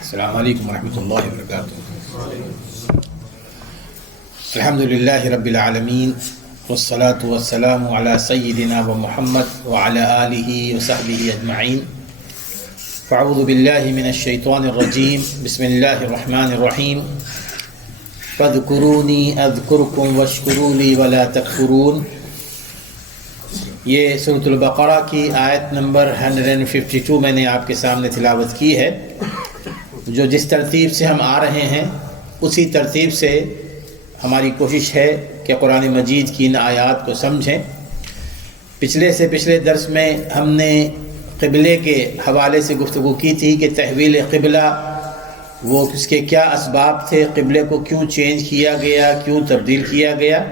السلام علیکم ورحمۃ اللہ وبرکاتہ۔ الحمد للہ رب العالمین والصلاة والسلام علی سیدنا و محمد وعلی آلہ وصحبہ اجمعین۔ فاعوذ باللہ من الشیطان الرجیم، بسم اللہ الرحمن الرحیم۔ فاذکرونی اذکرکم واشکروا لی ولا تکفرون۔ یہ سورۃ البقرہ کی آیت نمبر 152 میں نے آپ کے سامنے تلاوت کی ہے۔ جو جس ترتیب سے ہم آ رہے ہیں اسی ترتیب سے ہماری کوشش ہے کہ قرآن مجید کی ان آیات کو سمجھیں۔ پچھلے درس میں ہم نے قبلے کے حوالے سے گفتگو کی تھی کہ تحویل قبلہ وہ اس کے کیا اسباب تھے، قبلے کو کیوں چینج کیا گیا، کیوں تبدیل کیا گیا۔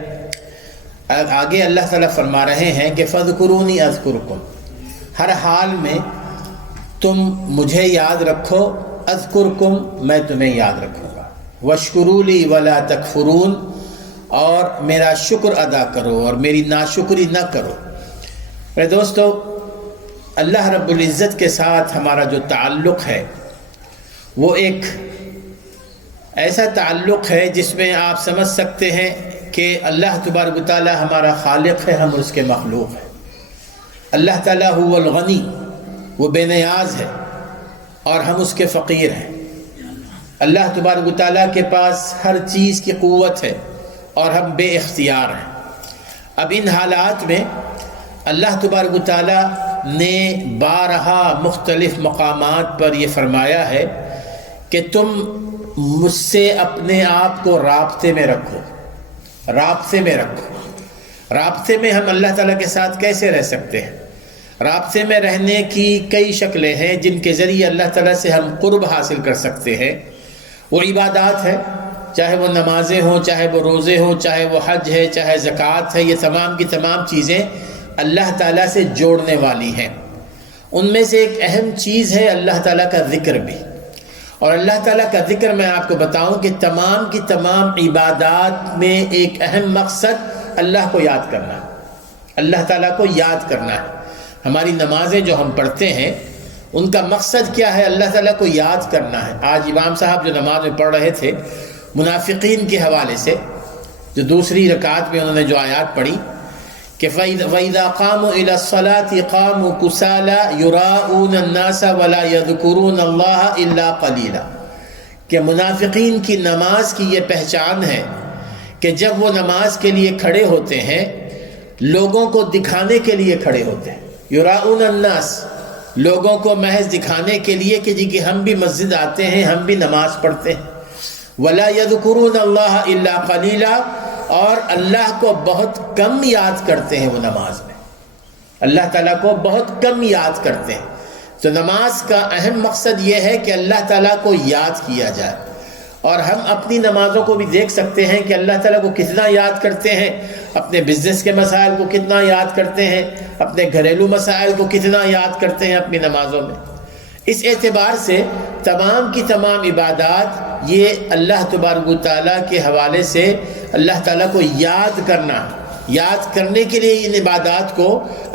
آگے اللہ تعالیٰ فرما رہے ہیں کہ فَاذْكُرُونِي أَذْكُرْكُمْ، ہر حال میں تم مجھے یاد رکھو، اذکرکم میں تمہیں یاد رکھوں گا، واشکروا لی ولا تکفرون، اور میرا شکر ادا کرو اور میری ناشکری نہ کرو۔ میرے دوستو، اللہ رب العزت کے ساتھ ہمارا جو تعلق ہے وہ ایک ایسا تعلق ہے جس میں آپ سمجھ سکتے ہیں کہ اللہ تبارک و تعالی ہمارا خالق ہے، ہم اس کے مخلوق ہیں۔ اللہ تعالیٰ هو الغنی، وہ بے نیاز ہے اور ہم اس کے فقیر ہیں۔ اللہ تبارک و تعالیٰ کے پاس ہر چیز کی قوت ہے اور ہم بے اختیار ہیں۔ اب ان حالات میں اللہ تبارک و تعالیٰ نے بارہا مختلف مقامات پر یہ فرمایا ہے کہ تم مجھ سے اپنے آپ کو رابطے میں رکھو، رابطے میں رکھو۔ رابطے میں ہم اللہ تعالیٰ کے ساتھ کیسے رہ سکتے ہیں؟ رابطے میں رہنے کی کئی شکلیں ہیں جن کے ذریعے اللہ تعالیٰ سے ہم قرب حاصل کر سکتے ہیں۔ وہ عبادات ہے، چاہے وہ نمازیں ہوں، چاہے وہ روزے ہوں، چاہے وہ حج ہے، چاہے زکوٰۃ ہے، یہ تمام کی تمام چیزیں اللہ تعالیٰ سے جوڑنے والی ہیں۔ ان میں سے ایک اہم چیز ہے اللہ تعالیٰ کا ذکر بھی۔ اور اللہ تعالیٰ کا ذکر میں آپ کو بتاؤں کہ تمام کی تمام عبادات میں ایک اہم مقصد اللہ کو یاد کرنا ہے، اللہ تعالیٰ کو یاد کرنا ہے۔ ہماری نمازیں جو ہم پڑھتے ہیں ان کا مقصد کیا ہے؟ اللہ تعالیٰ کو یاد کرنا ہے۔ آج امام صاحب جو نماز میں پڑھ رہے تھے منافقین کے حوالے سے، جو دوسری رکعت میں انہوں نے جو آیات پڑھی کہ وَإِذَا قَامُوا إِلَى الصَّلَاةِ قَامُوا كُسَالَىٰ يُرَاءُونَ النَّاسَ وَلَا يَذْكُرُونَ اللَّهَ إِلَّا قَلِيلًا، کہ منافقین کی نماز کی یہ پہچان ہے کہ جب وہ نماز کے لیے کھڑے ہوتے ہیں لوگوں کو دکھانے کے لیے کھڑے ہوتے ہیں۔ یراؤن الناس، لوگوں کو محض دکھانے کے لیے کہ جی کہ ہم بھی مسجد آتے ہیں، ہم بھی نماز پڑھتے ہیں۔ وَلَا يَذْكُرُونَ اللَّهَ إِلَّا قَلِيلًا، اور اللہ کو بہت کم یاد کرتے ہیں۔ وہ نماز میں اللہ تعالیٰ کو بہت کم یاد کرتے ہیں۔ تو نماز کا اہم مقصد یہ ہے کہ اللہ تعالیٰ کو یاد کیا جائے۔ اور ہم اپنی نمازوں کو بھی دیکھ سکتے ہیں کہ اللہ تعالیٰ کو کتنا یاد کرتے ہیں، اپنے بزنس کے مسائل کو کتنا یاد کرتے ہیں، اپنے گھریلو مسائل کو کتنا یاد کرتے ہیں اپنی نمازوں میں۔ اس اعتبار سے تمام کی تمام عبادات یہ اللہ تبارک و تعالیٰ کے حوالے سے اللہ تعالیٰ کو یاد کرنا، یاد کرنے کے لیے ان عبادات کو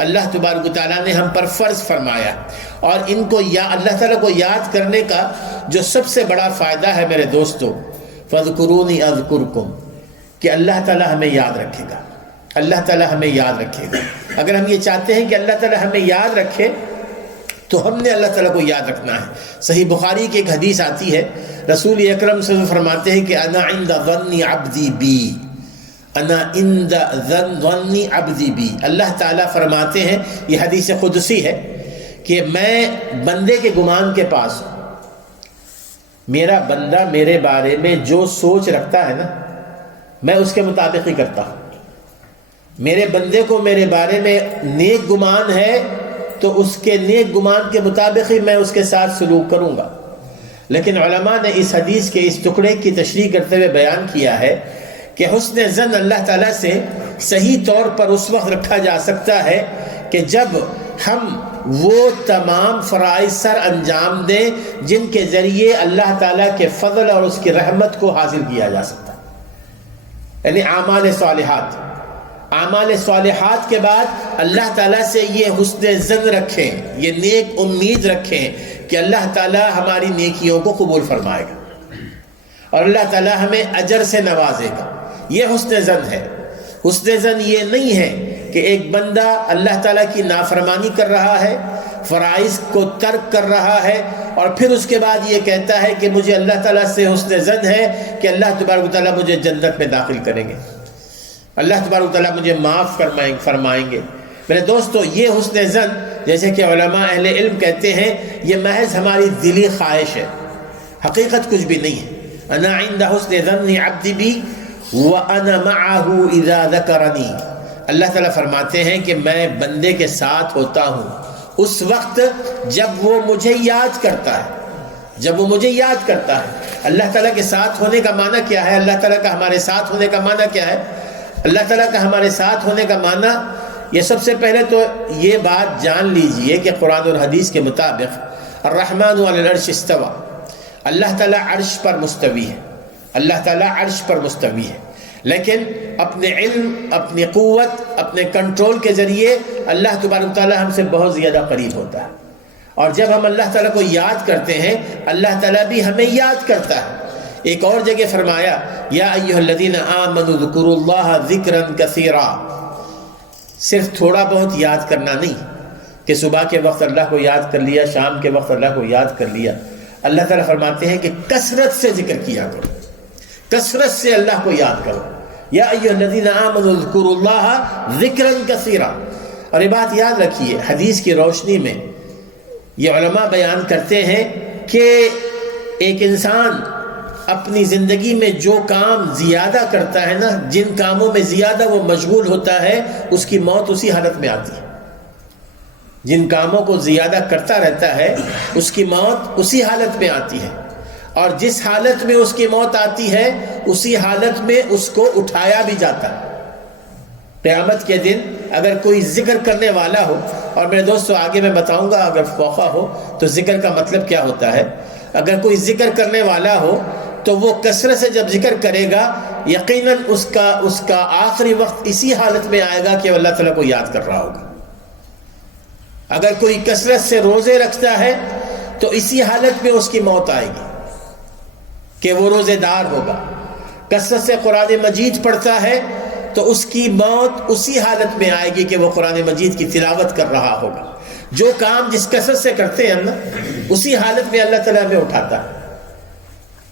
اللہ تبارک و تعالیٰ نے ہم پر فرض فرمایا۔ اور ان کو اللہ تعالیٰ کو یاد کرنے کا جو سب سے بڑا فائدہ ہے میرے دوستو، فَاذْكُرُونِي أَذْكُرْكُمْ، کہ اللہ تعالیٰ ہمیں یاد رکھے گا، اللہ تعالیٰ ہمیں یاد رکھے گا۔ اگر ہم یہ چاہتے ہیں کہ اللہ تعالیٰ ہمیں یاد رکھے تو ہم نے اللہ تعالیٰ کو یاد رکھنا ہے۔ صحیح بخاری کی ایک حدیث آتی ہے، رسول اکرم صلی اللہ علیہ وسلم فرماتے ہیں کہ انا عند ظن عبدی بی، انا عند ظن عبدی بی۔ اللہ تعالیٰ فرماتے ہیں، یہ حدیث قدسی ہے، کہ میں بندے کے گمان کے پاس ہوں۔ میرا بندہ میرے بارے میں جو سوچ رکھتا ہے نا، میں اس کے مطابق ہی کرتا ہوں۔ میرے بندے کو میرے بارے میں نیک گمان ہے تو اس کے نیک گمان کے مطابق ہی میں اس کے ساتھ سلوک کروں گا۔ لیکن علماء نے اس حدیث کے اس ٹکڑے کی تشریح کرتے ہوئے بیان کیا ہے کہ حسن ظن اللہ تعالیٰ سے صحیح طور پر اس وقت رکھا جا سکتا ہے کہ جب ہم وہ تمام فرائض سر انجام دیں جن کے ذریعے اللہ تعالیٰ کے فضل اور اس کی رحمت کو حاصل کیا جا سکتا ہے، یعنی اعمال صالحات۔ اعمال صالحات کے بعد اللہ تعالیٰ سے یہ حسن ظن رکھیں، یہ نیک امید رکھیں کہ اللہ تعالیٰ ہماری نیکیوں کو قبول فرمائے گا اور اللہ تعالیٰ ہمیں اجر سے نوازے گا۔ یہ حسن ظن ہے۔ حسن ظن یہ نہیں ہے کہ ایک بندہ اللہ تعالیٰ کی نافرمانی کر رہا ہے، فرائض کو ترک کر رہا ہے، اور پھر اس کے بعد یہ کہتا ہے کہ مجھے اللہ تعالیٰ سے حسن ظن ہے کہ اللہ تبارک و تعالیٰ مجھے جنت میں داخل کریں گے، اللہ تبارک و تعالیٰ مجھے معاف فرمائیں گے۔ میرے دوستو، یہ حسن ظن جیسے کہ علماء اہل علم کہتے ہیں یہ محض ہماری دلی خواہش ہے، حقیقت کچھ بھی نہیں ہے۔ انا عند حسن ظن عبدی بی وانا معه اذا ذکرنی، اللہ تعالیٰ فرماتے ہیں کہ میں بندے کے ساتھ ہوتا ہوں اس وقت جب وہ مجھے یاد کرتا ہے، جب وہ مجھے یاد کرتا ہے۔ اللہ تعالیٰ کے ساتھ ہونے کا معنی کیا ہے؟ اللہ تعالیٰ کا ہمارے ساتھ ہونے کا معنی کیا ہے؟ اللہ تعالیٰ کا ہمارے ساتھ ہونے کا معنی، یہ سب سے پہلے تو یہ بات جان لیجئے کہ قرآن اور حدیث کے مطابق الرحمن علی العرش استوى، اللہ تعالیٰ عرش پر مستوی ہے، اللہ تعالیٰ عرش پر مستوی ہے، لیکن اپنے علم، اپنی قوت، اپنے کنٹرول کے ذریعے اللہ تبارک تعالیٰ ہم سے بہت زیادہ قریب ہوتا ہے، اور جب ہم اللہ تعالیٰ کو یاد کرتے ہیں اللہ تعالیٰ بھی ہمیں یاد کرتا ہے۔ ایک اور جگہ فرمایا یا ایھا الذین آمنوا اذکروا اللہ ذکرا کثیرا، صرف تھوڑا بہت یاد کرنا نہیں کہ صبح کے وقت اللہ کو یاد کر لیا، شام کے وقت اللہ کو یاد کر لیا۔ اللہ تعالیٰ فرماتے ہیں کہ کثرت سے ذکر کیا کرو، کثرت سے اللہ کو یاد کرو۔ یا ایھا الذین آمنوا اذکروا اللہ ذکرا کثیرا۔ اور یہ بات یاد رکھیے، حدیث کی روشنی میں یہ علماء بیان کرتے ہیں کہ ایک انسان اپنی زندگی میں جو کام زیادہ کرتا ہے نا، جن کاموں میں زیادہ وہ مشغول ہوتا ہے، اس کی موت اسی حالت میں آتی ہے۔ جن کاموں کو زیادہ کرتا رہتا ہے اس کی موت اسی حالت میں آتی ہے، اور جس حالت میں اس کی موت آتی ہے اسی حالت میں اس کو اٹھایا بھی جاتا ہے۔ قیامت کے دن اگر کوئی ذکر کرنے والا ہو، اور میرے دوستو آگے میں بتاؤں گا اگر موقع ہو تو ذکر کا مطلب کیا ہوتا ہے، اگر کوئی ذکر کرنے والا ہو تو وہ کثرت سے جب ذکر کرے گا یقیناً اس کا آخری وقت اسی حالت میں آئے گا کہ وہ اللہ تعالیٰ کو یاد کر رہا ہوگا۔ اگر کوئی کثرت سے روزے رکھتا ہے تو اسی حالت میں اس کی موت آئے گی کہ وہ روزے دار ہوگا۔ کثرت سے قرآن مجید پڑھتا ہے تو اس کی موت اسی حالت میں آئے گی کہ وہ قرآن مجید کی تلاوت کر رہا ہوگا۔ جو کام جس کثرت سے کرتے ہیں نا اسی حالت میں اللہ تعالیٰ ہمیں اٹھاتا ہے۔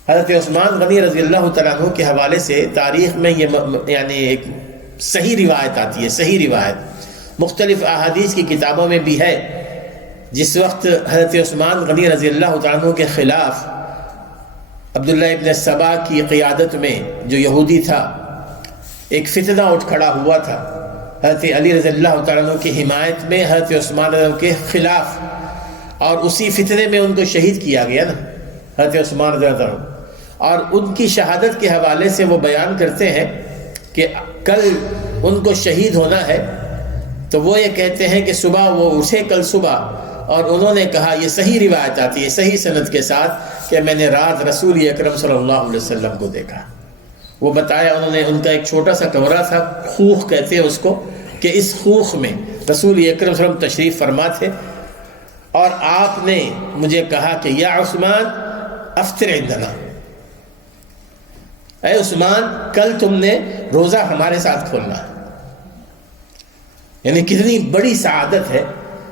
حضرت عثمان غنی رضی اللہ تعالیٰ عنہ کے حوالے سے تاریخ میں یہ یعنی ایک صحیح روایت آتی ہے، صحیح روایت مختلف احادیث کی کتابوں میں بھی ہے۔ جس وقت حضرت عثمان غنی رضی اللہ تعالیٰ عنہ کے خلاف عبداللہ ابن سبا کی قیادت میں جو یہودی تھا ایک فتنہ اٹھ کھڑا ہوا تھا، حضرت علی رضی اللہ تعالیٰ عنہ کی حمایت میں حضرت عثمان رضی اللہ کے خلاف، اور اسی فتنے میں ان کو شہید کیا گیا نا حضرت عثمان رضی اللہ عنہ۔ اور ان کی شہادت کے حوالے سے وہ بیان کرتے ہیں کہ کل ان کو شہید ہونا ہے، تو وہ یہ کہتے ہیں کہ صبح وہ اٹھے کل صبح، اور انہوں نے کہا، یہ صحیح روایت آتی ہے صحیح سند کے ساتھ، کہ میں نے رات رسول اکرم صلی اللہ علیہ وسلم کو دیکھا۔ وہ بتایا انہوں نے، ان کا ایک چھوٹا سا کمرہ تھا، خوخ کہتے ہیں اس کو، کہ اس خوخ میں رسول اکرم صلی اللہ علیہ وسلم تشریف فرما تھے، اور آپ نے مجھے کہا کہ یا عثمان افطر عندنا، اے عثمان کل تم نے روزہ ہمارے ساتھ کھولنا ہے۔ یعنی کتنی بڑی سعادت ہے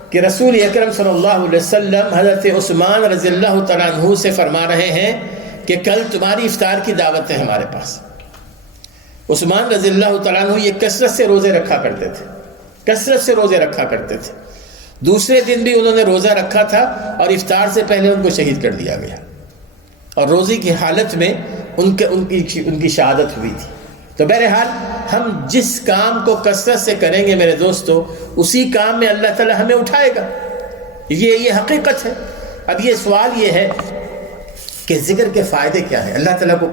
کہ رسول اکرم صلی اللہ علیہ وسلم حضرت عثمان رضی اللہ تعالیٰ عنہ سے فرما رہے ہیں کہ کل تمہاری افطار کی دعوت ہے ہمارے پاس۔ عثمان رضی اللہ تعالیٰ عنہ یہ کثرت سے روزے رکھا کرتے تھے، کثرت سے روزے رکھا کرتے تھے۔ دوسرے دن بھی انہوں نے روزہ رکھا تھا اور افطار سے پہلے ان کو شہید کر دیا گیا، اور روزے کی حالت میں ان کی شہادت ہوئی تھی۔ تو بہرحال ہم جس کام کو کثرت سے کریں گے میرے دوستو، اسی کام میں اللہ تعالی ہمیں اٹھائے گا، یہ حقیقت ہے۔ اب یہ سوال یہ ہے کہ ذکر کے فائدے کیا ہیں، اللہ تعالیٰ کو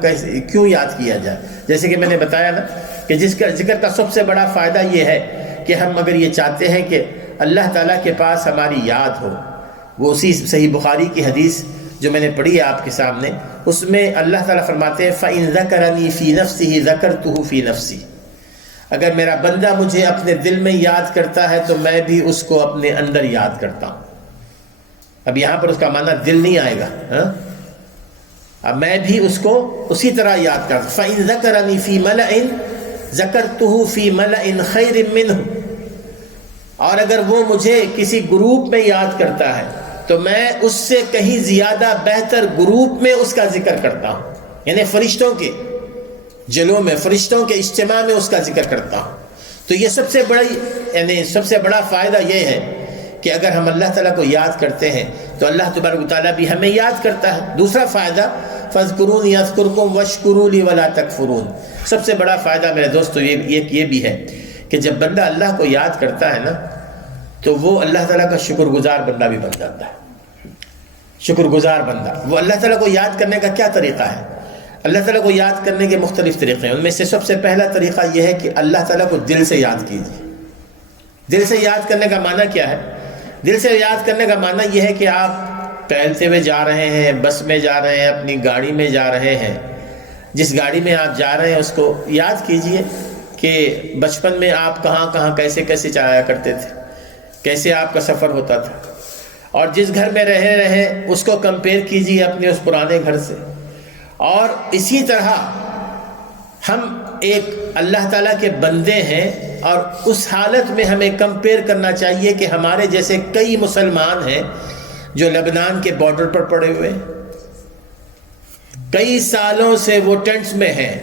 کیوں یاد کیا جائے؟ جیسے کہ میں نے بتایا نا کہ ذکر کا سب سے بڑا فائدہ یہ ہے کہ ہم اگر یہ چاہتے ہیں کہ اللہ تعالیٰ کے پاس ہماری یاد ہو، وہ اسی صحیح بخاری کی حدیث جو میں نے پڑھی ہے آپ کے سامنے، اس میں اللہ تعالیٰ فرماتے ہیں فَإِن ذَكَرَنِي فِي نَفْسِهِ ذَكَرْتُهُ فِي نَفْسِي، اگر میرا بندہ مجھے اپنے دل میں یاد کرتا ہے تو میں بھی اس کو اپنے اندر یاد کرتا ہوں. اب یہاں پر اس کا معنی دل نہیں آئے گا، اب میں بھی اس کو اسی طرح یاد کرتا. فَإِن ذَكَرَنِي فِي مَلَئٍ ذَكَرْتُهُ فِي مَلَئٍ خَيْرٍ مِّنْهُ، اور اگر وہ مجھے کسی گروپ میں یاد کرتا ہے تو میں اس سے کہیں زیادہ بہتر گروپ میں اس کا ذکر کرتا ہوں، یعنی فرشتوں کے جلوں میں، فرشتوں کے اجتماع میں اس کا ذکر کرتا ہوں. تو یہ سب سے بڑا فائدہ یہ ہے کہ اگر ہم اللہ تعالیٰ کو یاد کرتے ہیں تو اللہ تبارک و تعالیٰ بھی ہمیں یاد کرتا ہے. دوسرا فائدہ فَاذْكُرُونِي أَذْكُرْكُمْ وَاشْكُرُوا لِي وَلَا تَكْفُرُونَ، سب سے بڑا فائدہ میرے دوستو یہ بھی ہے کہ جب بندہ اللہ کو یاد کرتا ہے نا تو وہ اللہ تعالیٰ کا شکر گزار بندہ بھی بن جاتا ہے. شکر گزار بندہ، وہ اللہ تعالیٰ کو یاد کرنے کا کیا طریقہ ہے؟ اللہ تعالیٰ کو یاد کرنے کے مختلف طریقے ہیں. ان میں سے سب سے پہلا طریقہ یہ ہے کہ اللہ تعالیٰ کو دل سے یاد کیجیے. دل سے یاد کرنے کا معنی کیا ہے؟ دل سے یاد کرنے کا معنی یہ ہے کہ آپ ٹہلتے ہوئے جا رہے ہیں، بس میں جا رہے ہیں، اپنی گاڑی میں جا رہے ہیں، جس گاڑی میں آپ جا رہے ہیں اس کو یاد کیجیے کہ بچپن میں آپ کہاں کہاں کیسے کیسے چلایا کرتے تھے، کیسے آپ کا سفر ہوتا تھا، اور جس گھر میں رہے اس کو کمپیئر کیجیے اپنے اس پرانے گھر سے. اور اسی طرح ہم ایک اللہ تعالیٰ کے بندے ہیں، اور اس حالت میں ہمیں کمپیئر کرنا چاہیے کہ ہمارے جیسے کئی مسلمان ہیں جو لبنان کے بارڈر پر پڑے ہوئے، کئی سالوں سے وہ ٹینٹس میں ہیں،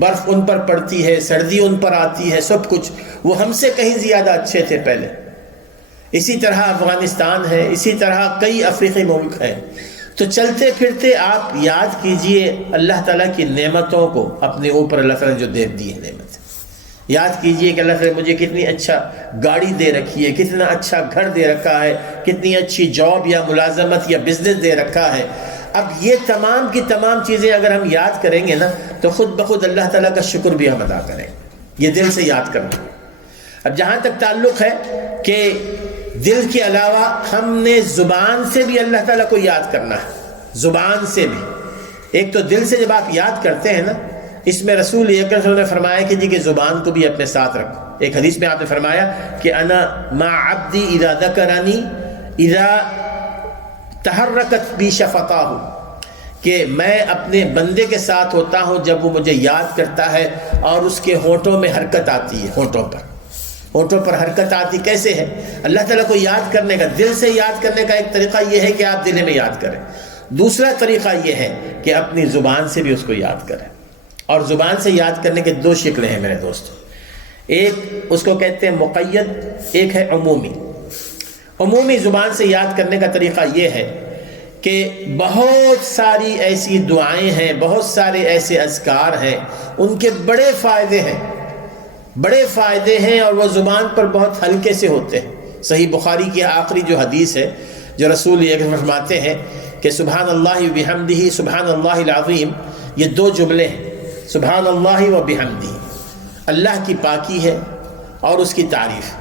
برف ان پر پڑتی ہے، سردی ان پر آتی ہے، سب کچھ وہ ہم سے کہیں زیادہ اچھے تھے پہلے. اسی طرح افغانستان ہے، اسی طرح کئی افریقی ملک ہیں. تو چلتے پھرتے آپ یاد کیجئے اللہ تعالیٰ کی نعمتوں کو اپنے اوپر، اللہ تعالیٰ نے جو دے دی ہے نعمت. یاد کیجئے کہ اللہ تعالیٰ نے مجھے کتنی اچھا گاڑی دے رکھی ہے، کتنا اچھا گھر دے رکھا ہے، کتنی اچھی جاب یا ملازمت یا بزنس دے رکھا ہے. اب یہ تمام کی تمام چیزیں اگر ہم یاد کریں گے نا تو خود بخود اللہ تعالیٰ کا شکر بھی ہم ادا کریں. یہ دل سے یاد کرنا. اب جہاں تک تعلق ہے کہ دل کے علاوہ ہم نے زبان سے بھی اللہ تعالیٰ کو یاد کرنا ہے. زبان سے بھی، ایک تو دل سے جب آپ یاد کرتے ہیں نا، اس میں رسول اکرم صلی اللہ علیہ وسلم نے فرمایا کہ جی کہ زبان کو بھی اپنے ساتھ رکھو. ایک حدیث میں آپ نے فرمایا کہ انا مع عبدی اذا ذکرنی اذا تحرکت بی شفتاہ، کہ میں اپنے بندے کے ساتھ ہوتا ہوں جب وہ مجھے یاد کرتا ہے اور اس کے ہونٹوں میں حرکت آتی ہے. ہونٹوں پر حرکت آتی کیسے ہے؟ اللہ تعالیٰ کو یاد کرنے کا، دل سے یاد کرنے کا ایک طریقہ یہ ہے کہ آپ دل میں یاد کریں. دوسرا طریقہ یہ ہے کہ اپنی زبان سے بھی اس کو یاد کریں. اور زبان سے یاد کرنے کے دو شکلیں ہیں میرے دوستو. ایک اس کو کہتے ہیں مقید، ایک ہے عمومی. عمومی زبان سے یاد کرنے کا طریقہ یہ ہے کہ بہت ساری ایسی دعائیں ہیں، بہت سارے ایسے اذکار ہیں، ان کے بڑے فائدے ہیں اور وہ زبان پر بہت ہلکے سے ہوتے ہیں. صحیح بخاری کی آخری جو حدیث ہے، جو رسول اکرم فرماتے ہیں کہ سبحان اللہ و بحمدہ سبحان اللہ العظیم، یہ دو جملے ہیں. سبحان اللہ و بحمدہ، اللہ کی پاکی ہے اور اس کی تعریف.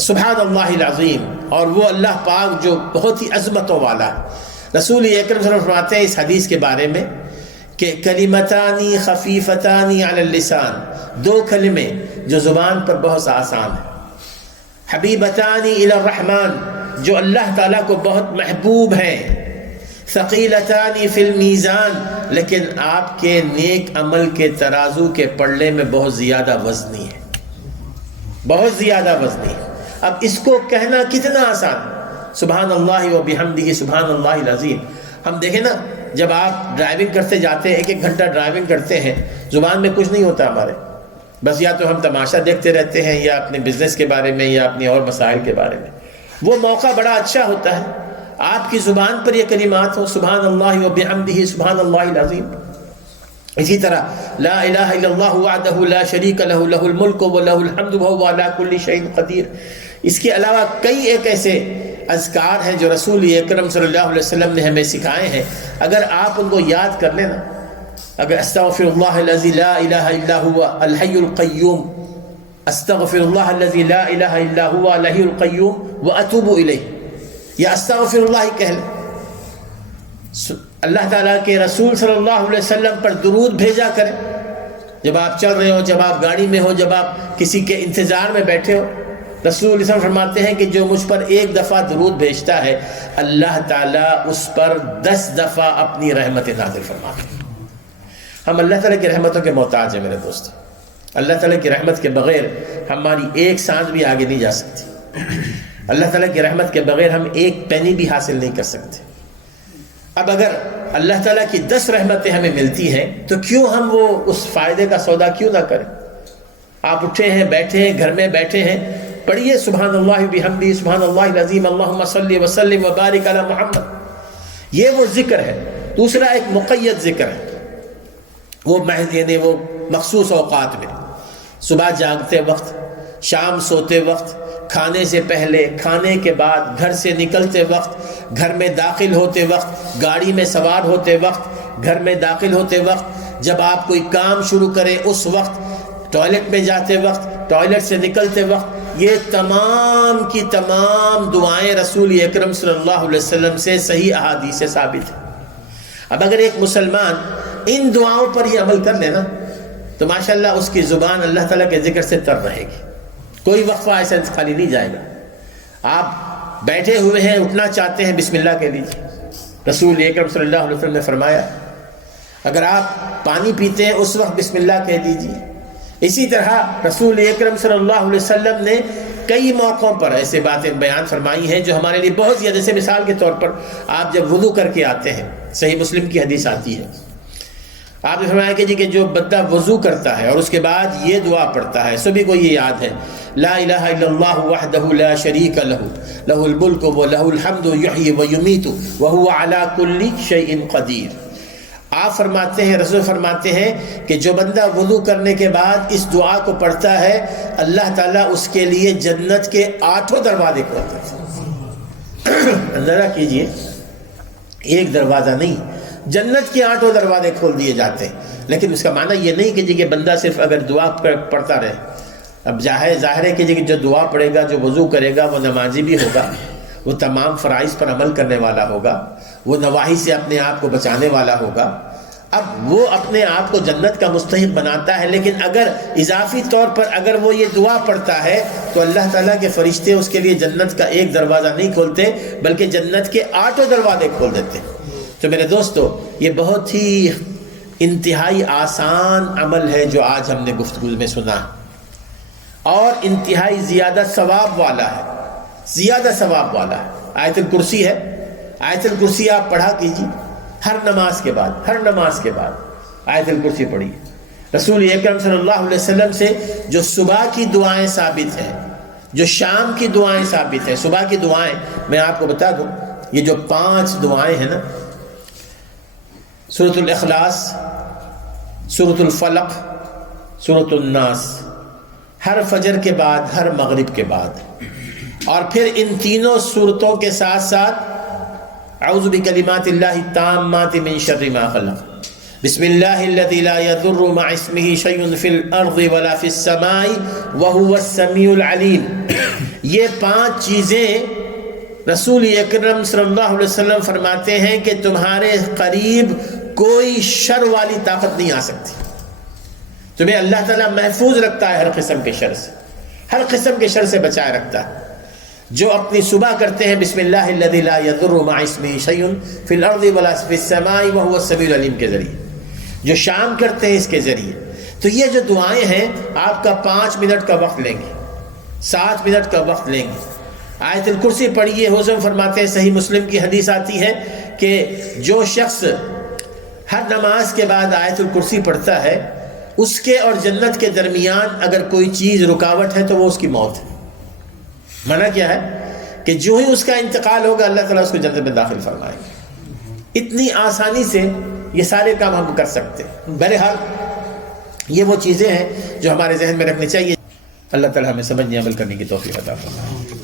سبحان اللہ العظیم، اور وہ اللہ پاک جو بہت ہی عظمتوں والا ہے. رسول اکرم صلی اللہ علیہ وسلم فرماتے ہیں اس حدیث کے بارے میں کہ کلمتانی خفیفتانی علی اللسان، دو کلمے جو زبان پر بہت آسان ہیں، حبیبتانی الی الرحمن، جو اللہ تعالیٰ کو بہت محبوب ہیں، ثقیلتانی فی المیزان، لیکن آپ کے نیک عمل کے ترازو کے پلڑے میں بہت زیادہ وزنی ہے، بہت زیادہ وزنی ہے. اب اس کو کہنا کتنا آسان، سبحان اللہ و بحمدہ سبحان اللہ العظیم. ہم دیکھیں نا، جب آپ ڈرائیونگ کرتے جاتے ہیں، ایک گھنٹہ ڈرائیونگ کرتے ہیں، زبان میں کچھ نہیں ہوتا ہمارے، بس یا تو ہم تماشا دیکھتے رہتے ہیں یا اپنے بزنس کے بارے میں یا اپنی اور مسائل کے بارے میں. وہ موقع بڑا اچھا ہوتا ہے آپ کی زبان پر یہ کلمات ہو، سبحان اللہ و بحمدہ سبحان اللہ العظیم. اسی طرح لا الہ الا اللہ وحدہ لا شریک لہ لہ الملک و لہ الحمد وہو علی کل شیء قدیر. اس کے علاوہ کئی ایک ایسے اذکار ہیں جو رسول اکرم صلی اللہ علیہ وسلم نے ہمیں سکھائے ہیں. اگر آپ ان کو یاد کر لینا، اگر استغفر اللہ الذی لا الہ الا هو الحی القیوم، استغفر اللہ الذی لا الہ الا هو الحی القیوم واتوب الیہ، یا استغفر اللہ کہہ لیں. اللہ تعالیٰ کے رسول صلی اللہ علیہ وسلم پر درود بھیجا کریں. جب آپ چل رہے ہو، جب آپ گاڑی میں ہو، جب آپ کسی کے انتظار میں بیٹھے ہو، رسول اللہ صلی اللہ علیہ وسلم فرماتے ہیں کہ جو مجھ پر ایک دفعہ درود بھیجتا ہے اللہ تعالیٰ اس پر 10 دفعہ اپنی رحمت نازل فرماتے ہیں۔ ہم اللہ تعالیٰ کی رحمتوں کے محتاج ہیں میرے دوست۔ اللہ تعالیٰ کی رحمت کے بغیر ہماری ایک سانس بھی آگے نہیں جا سکتی۔ اللہ تعالیٰ کی رحمت کے بغیر ہم ایک پینی بھی حاصل نہیں کر سکتے۔ اب اگر اللہ تعالیٰ کی 10 رحمتیں ہمیں ملتی ہیں تو کیوں ہم وہ اس فائدے کا سودا کیوں نہ کریں؟ آپ اٹھے ہیں، بیٹھے ہیں، گھر میں بیٹھے ہیں، پڑھیے سبحان اللہ بحمدہ سبحان اللہ العظیم اللہم صلی وسلم وبارک علی محمد۔ یہ وہ ذکر ہے۔ دوسرا ایک مقید ذکر ہے، وہ محض یعنی وہ مخصوص اوقات میں، صبح جاگتے وقت، شام سوتے وقت، کھانے سے پہلے، کھانے کے بعد، گھر سے نکلتے وقت، گھر میں داخل ہوتے وقت، گاڑی میں سوار ہوتے وقت، گھر میں داخل ہوتے وقت، جب آپ کوئی کام شروع کریں اس وقت، ٹوائلٹ میں جاتے وقت، ٹوائلٹ سے نکلتے وقت، یہ تمام کی تمام دعائیں رسول اکرم صلی اللہ علیہ وسلم سے صحیح احادیث سے ثابت ہیں۔ اب اگر ایک مسلمان ان دعاؤں پر ہی عمل کر لینا تو ماشاءاللہ اس کی زبان اللہ تعالیٰ کے ذکر سے تر رہے گی، کوئی وقفہ ایسا خالی نہیں جائے گا۔ آپ بیٹھے ہوئے ہیں، اٹھنا چاہتے ہیں، بسم اللہ کہہ لیجیے۔ رسول اکرم صلی اللہ علیہ وسلم نے فرمایا اگر آپ پانی پیتے ہیں اس وقت بسم اللہ کہہ دیجیے۔ اسی طرح رسول اکرم صلی اللہ علیہ وسلم نے کئی موقعوں پر ایسے باتیں بیان فرمائی ہیں جو ہمارے لیے بہت زیادہ، جیسے مثال کے طور پر آپ جب وضو کر کے آتے ہیں، صحیح مسلم کی حدیث آتی ہے، آپ نے فرمایا کہ جو بندہ وضو کرتا ہے اور اس کے بعد یہ دعا پڑھتا ہے، سبھی کو یہ یاد ہے، لا الہ الا اللہ وحدہ لا شریک لہ لہ الملک ولہ الحمد یحیی ویمیت وہو علی کل شیء قدیر۔ آپ فرماتے ہیں، رسول فرماتے ہیں کہ جو بندہ وضو کرنے کے بعد اس دعا کو پڑھتا ہے اللہ تعالیٰ اس کے لیے جنت کے 8 دروازے کھولتے ہیں۔ اندازہ کیجئے، ایک دروازہ نہیں، جنت کے 8 دروازے کھول دیے جاتے ہیں۔ لیکن اس کا معنی یہ نہیں کہ بندہ صرف اگر دعا پڑھتا رہے۔ اب ظاہر ہے کہ جو دعا پڑھے گا، جو وضو کرے گا، وہ نمازی بھی ہوگا، وہ تمام فرائض پر عمل کرنے والا ہوگا، وہ نواہی سے اپنے آپ کو بچانے والا ہوگا۔ اب وہ اپنے آپ کو جنت کا مستحق بناتا ہے، لیکن اگر اضافی طور پر اگر وہ یہ دعا پڑھتا ہے تو اللہ تعالیٰ کے فرشتے اس کے لیے جنت کا ایک دروازہ نہیں کھولتے بلکہ جنت کے 8 دروازے کھول دیتے ہیں۔ تو میرے دوستو، یہ بہت ہی انتہائی آسان عمل ہے جو آج ہم نے گفتگو میں سنا، اور انتہائی زیادہ ثواب والا ہے، زیادہ ثواب والا ہے۔ آیت الکرسی ہے، آیت الکرسی آپ پڑھا کیجیے ہر نماز کے بعد، ہر نماز کے بعد آیت الکرسی پڑھیے۔ رسول اکرم صلی اللہ علیہ وسلم سے جو صبح کی دعائیں ثابت ہیں، جو شام کی دعائیں ثابت ہیں، صبح کی دعائیں میں آپ کو بتا دوں، یہ جو 5 دعائیں ہیں نا، سورۃ الاخلاص، سورۃ الفلق، سورۃ الناس، ہر فجر کے بعد، ہر مغرب کے بعد، اور پھر ان تینوں سورتوں کے ساتھ ساتھ اعوذ بکلمات اللہ التامات من شر ما خلق، بسم اللہ الذی لا یضر مع اسمہ شیء فی الارض ولا فی السماء وہو السمیع العلیم۔ یہ 5 چیزیں رسول اکرم صلی اللہ علیہ وسلم فرماتے ہیں کہ تمہارے قریب کوئی شر والی طاقت نہیں آ سکتی، تمہیں اللہ تعالیٰ محفوظ رکھتا ہے ہر قسم کے شر سے، ہر قسم کے شر سے بچائے رکھتا ہے۔ جو اپنی صبح کرتے ہیں بسم اللہ الذی لا یضر مع اسمہ شیء فی الارض ولا فی السماء وہو السمیع العلیم کے ذریعے، جو شام کرتے ہیں اس کے ذریعے، تو یہ جو دعائیں ہیں آپ کا 5 منٹ کا وقت لیں گے، 7 منٹ کا وقت لیں گے۔ آیت الکرسی پڑھیے، حضور فرماتے ہیں، صحیح مسلم کی حدیث آتی ہے کہ جو شخص ہر نماز کے بعد آیت الکرسی پڑھتا ہے، اس کے اور جنت کے درمیان اگر کوئی چیز رکاوٹ ہے تو وہ اس کی موت ہے۔ منع کیا ہے کہ جو ہی اس کا انتقال ہوگا اللہ تعالیٰ اس کو جنت میں داخل فرمائے گا۔ اتنی آسانی سے یہ سارے کام ہم کر سکتے ہیں۔ بہرحال یہ وہ چیزیں ہیں جو ہمارے ذہن میں رکھنی چاہیے۔ اللہ تعالیٰ ہمیں سمجھنے عمل کرنے کی توفیق عطا فرمائے۔